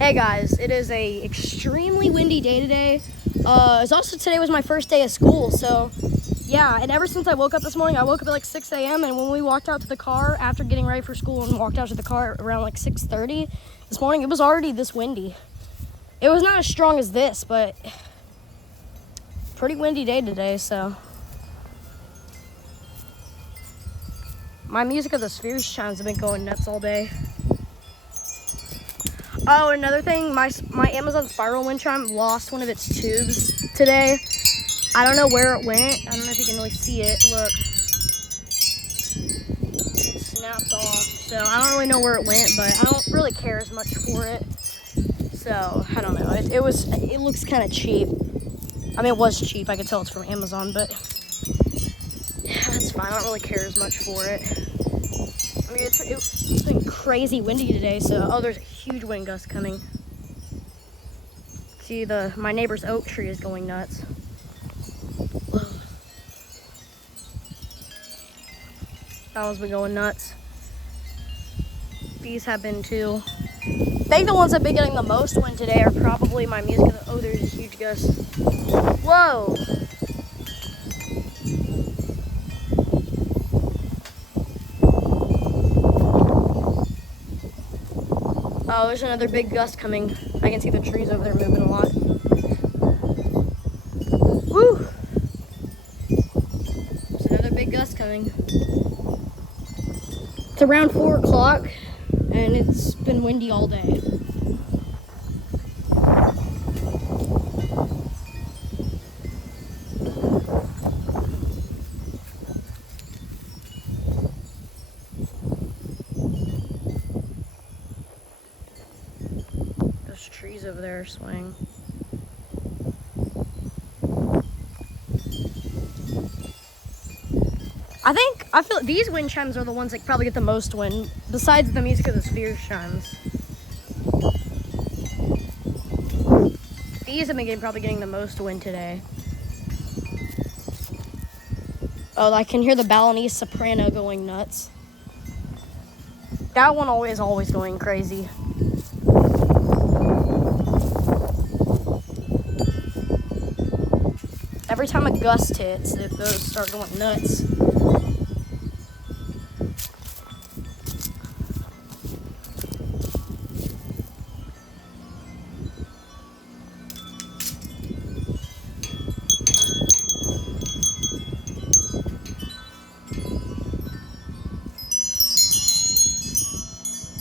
Hey guys, it is a extremely windy day today. It's also today was my first day of school, so yeah. And ever since I woke up this morning, I woke up at like 6 a.m. and when we walked out to the car after getting ready for school and walked out to the car around like 6:30 this morning, it was already this windy. It was not as strong as this, but pretty windy day today. So my Music of the Spheres chimes have been going nuts all day. Oh, another thing, my Amazon Spiral wind chime lost one of its tubes today. I don't know where it went. I don't know if you can really see it. Look. It snapped off. So I don't really know where it went, but I don't really care as much for it. So I don't know. It looks kind of cheap. I mean, it was cheap. I could tell it's from Amazon, but yeah, that's fine. I don't really care as much for it. I mean, it's been crazy windy today, so there's a huge wind gust coming. See, my neighbor's oak tree is going nuts. Whoa. That one's been going nuts. These have been too. I think the ones that have been getting the most wind today are probably my Music of the... Oh, there's a huge gust. Whoa! Oh, there's another big gust coming. I can see the trees over there moving a lot. Woo! There's another big gust coming. It's around 4 o'clock, and it's been windy all day. Those trees over there are swaying. I feel these wind chimes are the ones that probably get the most wind, besides the Music of the Spheres chimes. These have been probably getting the most wind today. Oh, I can hear the Balinese soprano going nuts. That one is always going crazy. Every time a gust hits, those start going nuts.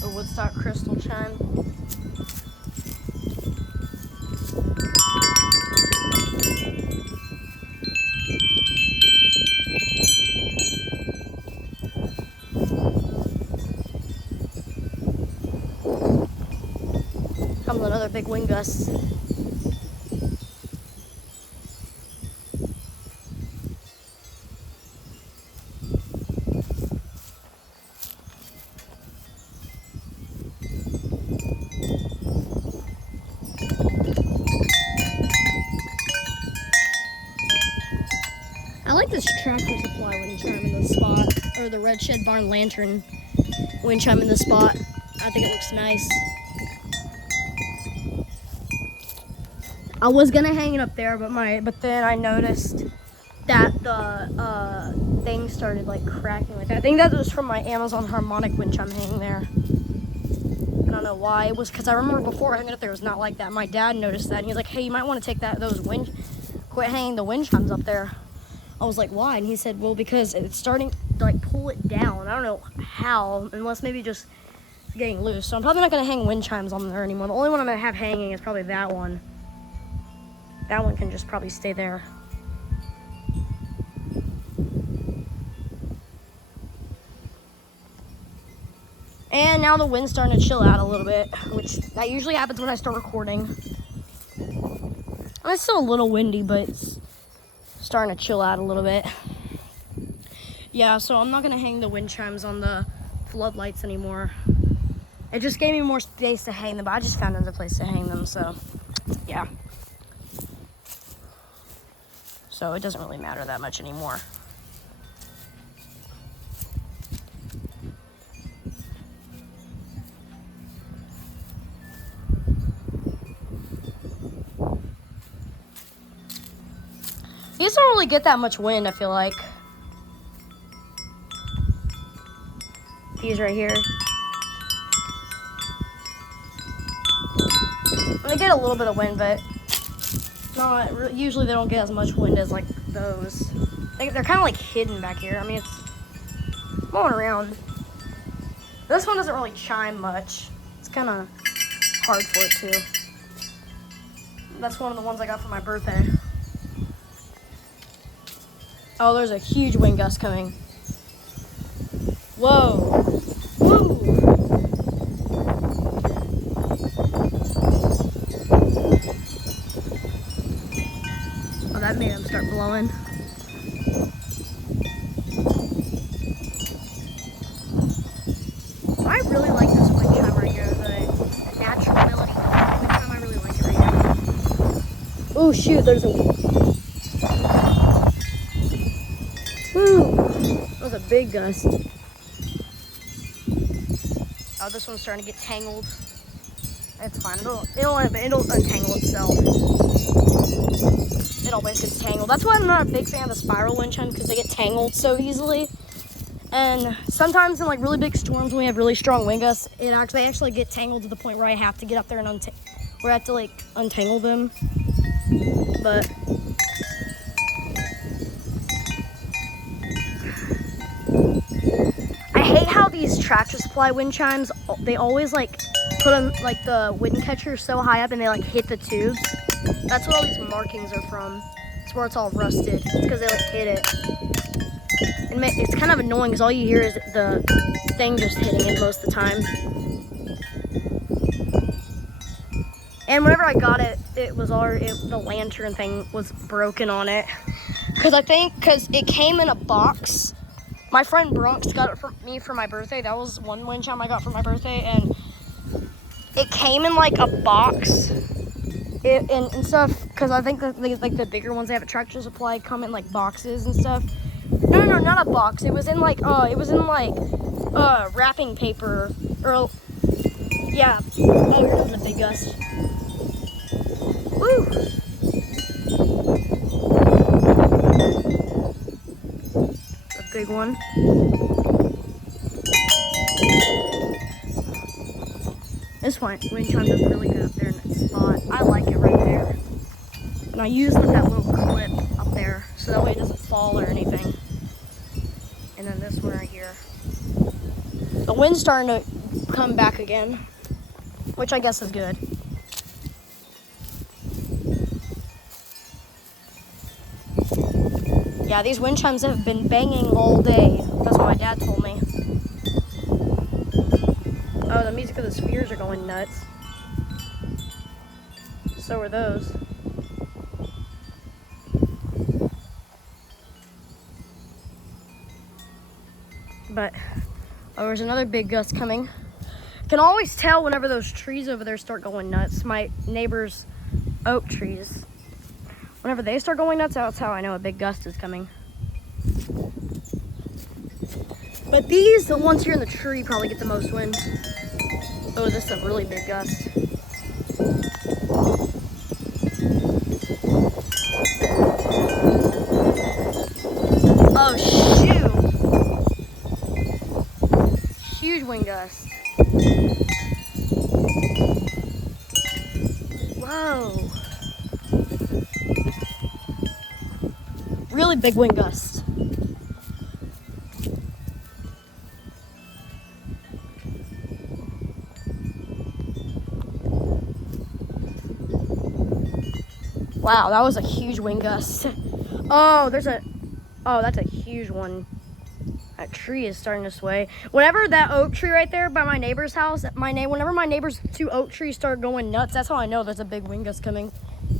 The Woodstock crystal chime. Comes another big wind gust. I like this Tractor Supply wind chime in the spot, or the Red Shed Barn Lantern wind chime in the spot. I think it looks nice. I was gonna hang it up there, but then I noticed that the thing started like cracking like that. I think that was from my Amazon harmonic wind chime hanging there. I don't know why. It was because I remember before hanging it up there, it was not like that. My dad noticed that, and he was like, "Hey, you might want to take quit hanging the wind chimes up there." I was like, "Why?" And he said, "Well, because it's starting to like pull it down. I don't know how, unless maybe just getting loose. So I'm probably not gonna hang wind chimes on there anymore. The only one I'm gonna have hanging is probably that one. That one can just probably stay there." And now the wind's starting to chill out a little bit, which that usually happens when I start recording. And it's still a little windy, but it's starting to chill out a little bit. Yeah, so I'm not gonna hang the wind chimes on the floodlights anymore. It just gave me more space to hang them, but I just found another place to hang them, so yeah. So it doesn't really matter that much anymore. These don't really get that much wind, I feel like. These right here. They get a little bit of wind, but not usually they don't get as much wind as like those. They're kind of like hidden back here. I mean, it's blowing around. This one doesn't really chime much. It's kind of hard for it to. That's one of the ones I got for my birthday. Oh, there's a huge wind gust coming. Whoa. Woo. Oh, that made them start blowing. I really like this wind chime right here. The natural melody wind chime, I really like it right here. Oh shoot, there's a... Woo! That was a big gust. Oh, this one's starting to get tangled. It's fine. It'll untangle itself. It always gets tangled. That's why I'm not a big fan of the spiral wind chime, because they get tangled so easily. And sometimes in like really big storms when we have really strong wind gusts, they actually get tangled to the point where I have to get up there and where I have to like untangle them. But I hate how these Tractor Supply wind chimes, they always like put them like the wind catcher so high up and they like hit the tubes. That's what all these markings are from. It's where it's all rusted. It's because they like hit it. And it's kind of annoying because all you hear is the thing just hitting it most of the time. And whenever I got it, the lantern thing was broken on it. Because it came in a box. My friend Bronx got it for me for my birthday. That was one wind chime I got for my birthday. And it came in like a box. And stuff. Because I think that like the bigger ones they have at Tractor Supply come in like boxes and stuff. No, not a box. It was in like wrapping paper or yeah. Oh, here comes a big gust. Woo! A big one. This wind chime does really good up there in that spot. I like it right there. And I use that little clip up there so that way it doesn't fall or anything. And then this one right here. The wind's starting to come back again, which I guess is good. Yeah, these wind chimes have been banging all day. That's what my dad told me. Oh, the music of the spheres are going nuts. So are those. But there's another big gust coming. I can always tell whenever those trees over there start going nuts. My neighbor's oak trees. Whenever they start going nuts, that's how I know a big gust is coming. But the ones here in the tree probably get the most wind. Oh, this is a really big gust. Oh, shoot. Huge wind gust. Whoa. Really big wind gust. Wow, that was a huge wind gust. Oh, that's a huge one. That tree is starting to sway. Whenever that oak tree right there by my neighbor's house, whenever my neighbor's two oak trees start going nuts, that's how I know there's a big wind gust coming.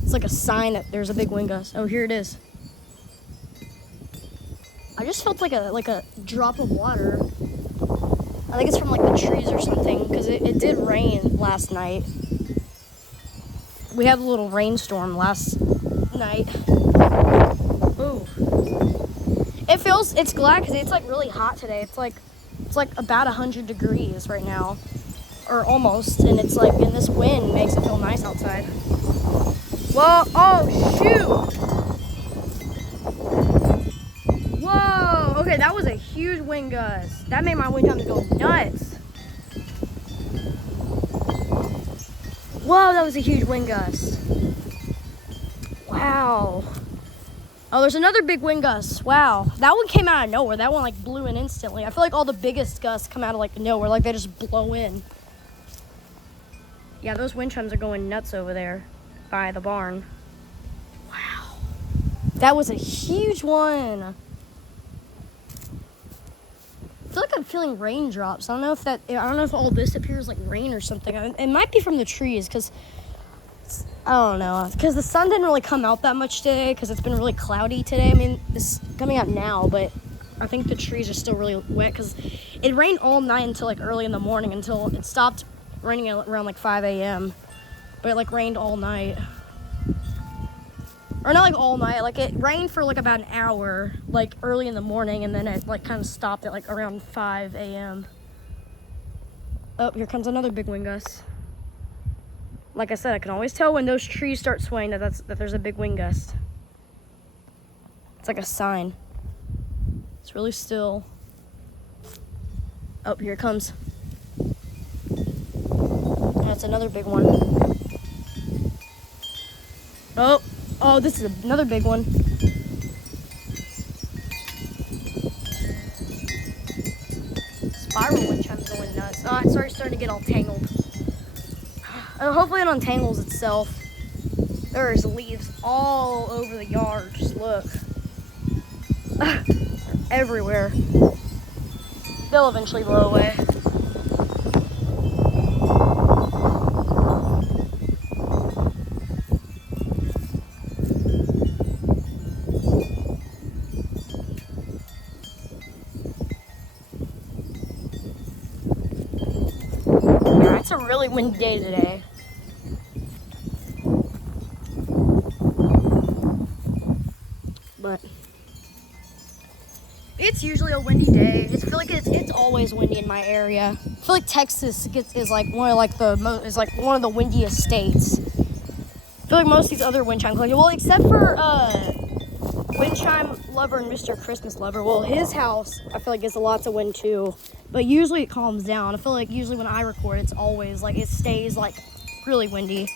It's like a sign that there's a big wind gust. Oh, here it is. I just felt like a drop of water. I think it's from like the trees or something, because it did rain last night. We had a little rainstorm last night. Ooh. It's glad because it's like really hot today. It's like about 100 degrees right now, or almost, and it's like, and this wind makes it feel nice outside. Well, oh shoot! Okay, that was a huge wind gust. That made my wind chimes go nuts. Whoa, that was a huge wind gust. Wow. Oh, there's another big wind gust. Wow. That one came out of nowhere. That one like blew in instantly. I feel like all the biggest gusts come out of like nowhere. Like they just blow in. Yeah, those wind chimes are going nuts over there by the barn. Wow. That was a huge one. I feel like I'm feeling raindrops. I don't know if all this appears like rain or something. It might be from the trees because I don't know. Because the sun didn't really come out that much today because it's been really cloudy today. I mean, it's coming out now, but I think the trees are still really wet because it rained all night until like early in the morning until it stopped raining around like 5 a.m. But it like rained all night. Or not like all night, like it rained for like about an hour, like early in the morning, and then it like kind of stopped at like around 5 a.m. Oh, here comes another big wind gust. Like I said, I can always tell when those trees start swaying that there's a big wind gust. It's like a sign. It's really still. Oh, here it comes. That's another big one. Oh, this is another big one. Spiral wind chimes going nuts. Oh, it's starting to get all tangled. Hopefully it untangles itself. There's leaves all over the yard. Just look. Everywhere. They'll eventually blow away. It's a really windy day today. But it's usually a windy day. I feel like it's always windy in my area. I feel like Texas is like one of the windiest states. I feel like most of these other wind chime collectors, well, except for Wind Chime Lover and Mr. Christmas Lover. Well, his house I feel like gets lots of wind too, but usually it calms down. I feel like usually when I record, it's always like it stays like really windy.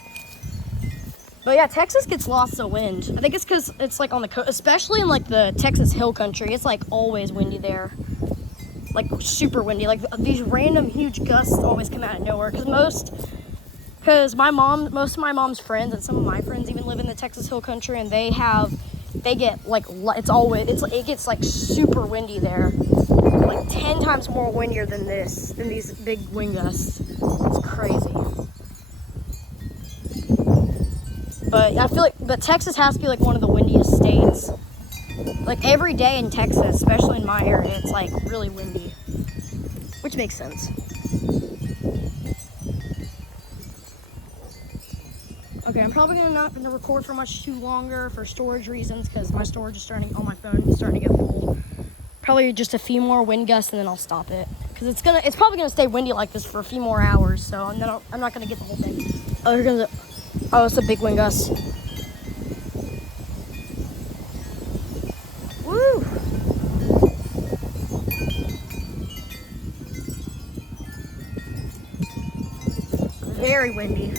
But yeah, Texas gets lots of wind. I think it's because it's like on the coast, especially in like the Texas Hill Country. It's like always windy there, like super windy. Like these random huge gusts always come out of nowhere. Because most of my mom's friends and some of my friends even live in the Texas Hill Country, and they get like it gets like super windy there, like 10 times more windier than these big wind gusts. It's crazy. But I feel like Texas has to be like one of the windiest states. Like every day in Texas, especially in my area, it's like really windy, which makes sense. Okay, I'm probably not gonna record for much too longer for storage reasons because my storage is on my phone is starting to get full. Probably just a few more wind gusts and then I'll stop it because it's probably gonna stay windy like this for a few more hours. So I'm not gonna get the whole thing. Oh, it's a big wind gust. Woo! Very windy.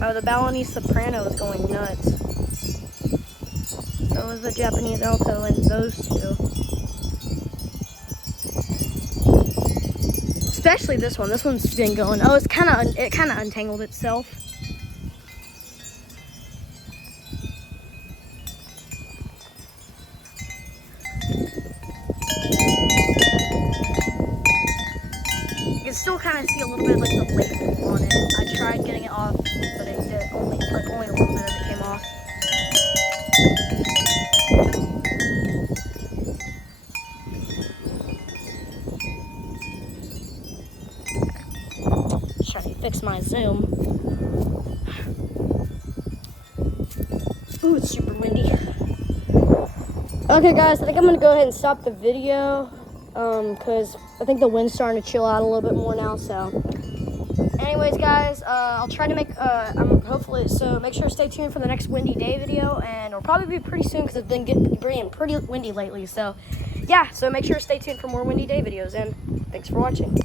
Oh, the Balinese soprano is going nuts. So is the Japanese alto and those two. Especially this one. This one's been going. Oh, it kind of untangled itself. You can still kind of see a little bit of like the label on it. I tried getting it off, but it did only a little bit of it came off. Trying to fix my zoom. Ooh, it's super windy. Okay, guys, I think I'm gonna go ahead and stop the video because I think the wind's starting to chill out a little bit more now. So, anyways, guys, I'll try to make hopefully. So make sure to stay tuned for the next windy day video, and it'll probably be pretty soon because it's been getting pretty windy lately. So, yeah. So make sure to stay tuned for more windy day videos, and thanks for watching.